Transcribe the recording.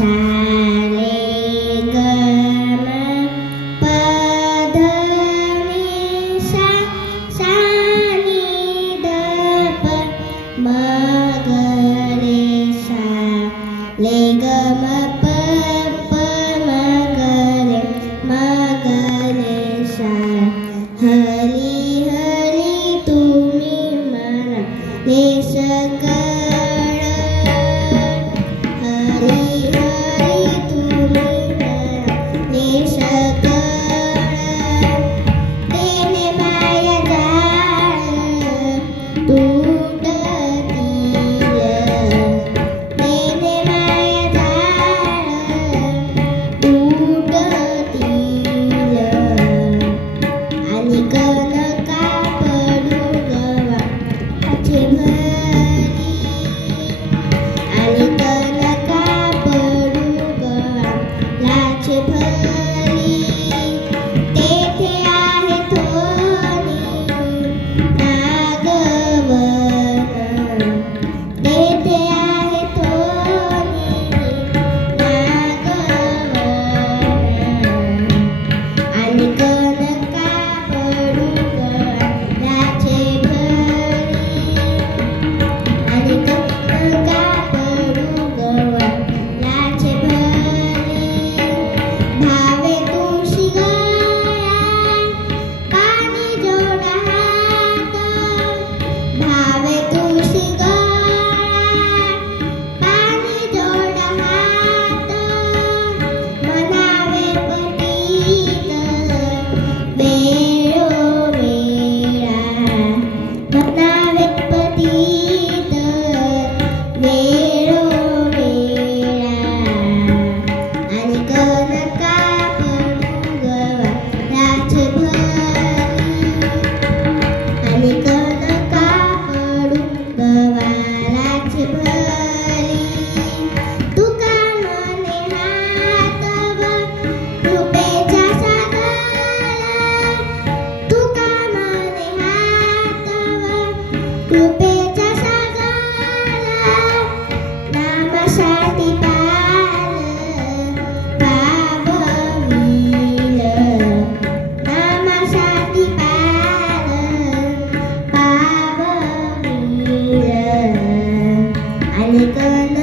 रे ग म प ध नि सा नि ध प म ग रे सा रे ग म प म ग रे सा हरी हरी तुम्ही म्हणा हे सकळ हरी हरी तुम्ही म्हणा हे सकळ तेने माया जाळ तुटतील तेने माया जाळ तुटतील आणि कनका पडू गवा हाचे भरी आणि कनका पडू गवा लाचे भरी तेथे आहे थोडी नागवन तेथे आहे थोडी नागवन आणि कनका पडू गवा लाचे भरी आणि कनका पडू गवा लाचे भरी भावे तुळशी गळा पाणी जोडा हात भावे तुळशी गळा पाणी जोडा हात म्हणावे पटीत वेळोवेळा म्हणावे पटीत वेळोवेळा आणि कनका पडू गवा लाचे भरी आणि कनका पडू गवा लाचे भरी तुका म्हणे हात व कृपेचा सागर तुका म्हणे हात व कृपेचा सागर नामासाठी पाववील नामासाठी पाववील आणि कन